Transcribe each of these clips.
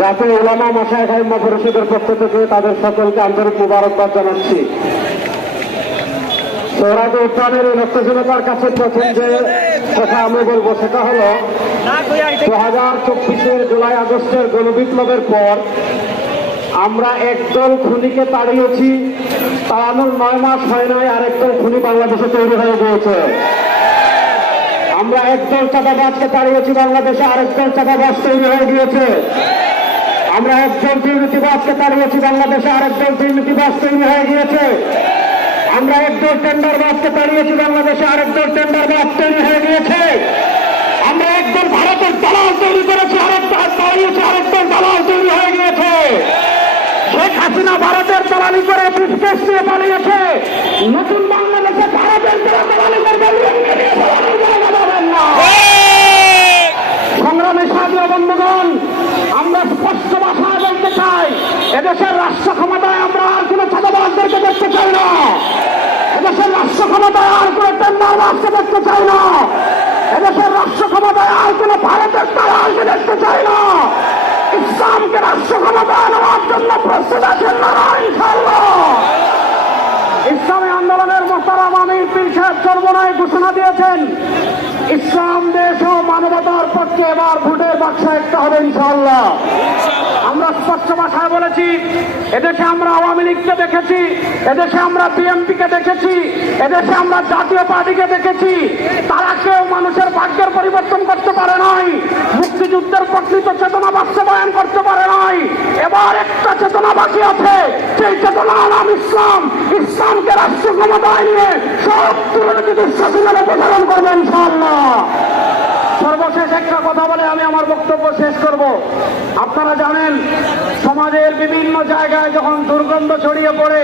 জাতীয় উলামা মাশায়েখ আইম্মা পরিষদের পক্ষ থেকে তাদের সকলকে আন্তরিক মুবারকবাদ জানাচ্ছি। সোহরাওয়ার্দী উদ্যানের এই রক্তজনতার কাছে প্রথম যে কথা আমি বলবো সেটা হলো 2024-এর জুলাই আগস্টের গণবিপ্লবের পর আমরা একদল খুনিকে তাড়িয়েছি, তাড়ানোর 9 মাস হয় নাই আর একদল খুনি বাংলাদেশে তৈরি হয়ে গিয়েছে। আমরা একদল চাঁদাবাজকে তাড়িয়েছি, বাংলাদেশে আরেকদল চাঁদাবাজ তৈরি হয়ে গিয়েছে। আমরা একদল দুর্নীতিবাজকে তাড়িয়েছি, বাংলাদেশে আরেকদল দুর্নীতিবাজ তৈরি হয়ে গিয়েছে। আমরা একদল টেন্ডারবাজকে তাড়িয়েছি, বাংলাদেশে আরেকদল টেন্ডারবাজ তৈরি হয়ে গিয়েছে। আমরা একদল ভারতের দালাল তৈরি করেছি, আরেকদল তাড়িয়েছি, আরেকদল দালাল তৈরি হয়ে গিয়েছে। শেখ হাসিনা ভারতের দালালি করে ব্রিফকেস নিয়ে পালিয়েছে। নতুন বাংলাদেশে ভারতের দালালি করবে সংগ্রামী সাথী বন্ধুগণ, আমরা স্পষ্ট ভাষায় বলতে চাই, এদেশের রাষ্ট্র ক্ষমতায় আমরা আর কোন চাঁদাবাজদেরকে দেখতে চাই না। এদেশের রাষ্ট্র ক্ষমতায় আর কোন টেন্ডারবাজকে দেখতে চাই না। এদেশের রাষ্ট্র ক্ষমতায় আর কোন ভারতের দালালকে দেখতে চাই না। ইসলামকে রাষ্ট্র ক্ষমতায় নেওয়ার জন্য প্রস্তুত আছেন না ইনশাআল্লাহ। ইসলামী আন্দোলনের মোহতারাম আমির পীর সাহেব সর্বনয় ঘোষণা দিয়েছেন, ইসলাম দেশ ও মানবতার পক্ষে এবার ভোটের বাক্স একটা হবে ইনশাআল্লাহ। আমরা স্পষ্ট ভাষায় বলেছি, এদেশে আমরা আওয়ামী লীগকে দেখেছি, এদেশে আমরা বিএনপিকে দেখেছি, এদেশে আমরা জাতীয় পার্টিকে দেখেছি, তারা কেউ মানুষের ভাগ্যের পরিবর্তন করতে পারে নাই, মুক্তিযুদ্ধের প্রকৃত চেতনা বাস্তবায়ন করতে পারে নাই। এবার একটা চেতনা বাকি আছে, সেই চেতনার নাম ইসলাম। ইসলামকে রাষ্ট্র ক্ষমতায় নিয়ে সব দুর্নীতি দুঃশাসনের প্রসারণ করবেন ইনশাআল্লাহ। সর্বশেষ একটা কথা বলে আমি আমার বক্তব্য শেষ করব। আপনারা জানেন, সমাজের বিভিন্ন জায়গায় যখন দুর্গন্ধ ছড়িয়ে পড়ে,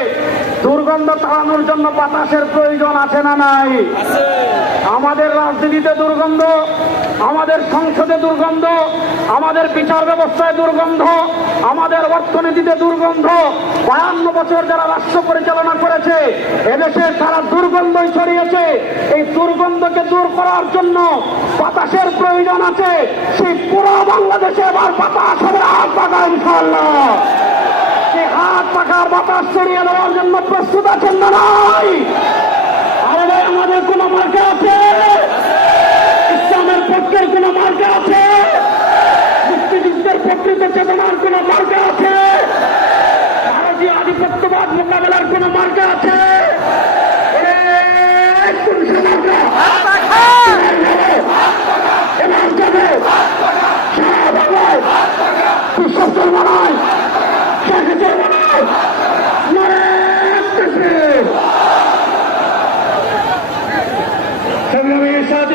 দুর্গন্ধ তাড়ানোর জন্য বাতাসের প্রয়োজন আছে না নাই? আমাদের রাজনীতিতে দুর্গন্ধ, আমাদের সংসদে দুর্গন্ধ, আমাদের বিচার ব্যবস্থায় দুর্গন্ধ, আমাদের অর্থনীতিতে দুর্গন্ধ। 52 বছর যারা রাষ্ট্র পরিচালনা করেছে, এদেশে তারা দুর্গন্ধই ছড়িয়েছে। এই দুর্গন্ধকে দূর করার জন্য বাতাসের প্রয়োজন আছে। সেই পুরো বাংলাদেশে এবার বাতাস হবে হাত পাকা ইনশাআল্লাহ। সেই হাত পাকার বাতাস ছড়িয়ে দেওয়ার জন্য প্রস্তুত আছেন না নাই? আরে ভাই, আমাদের কোন মার্কা আছে? ইসলামের পক্ষের কোন মার্কা আছে? মুক্তিযুদ্ধের প্রকৃত চেতনার কোন মার্কা আছে? ভারতীয় আধিপত্যবাদ মোকাবেলার কোন মার্কা আছে? সংগ্রামী সাথী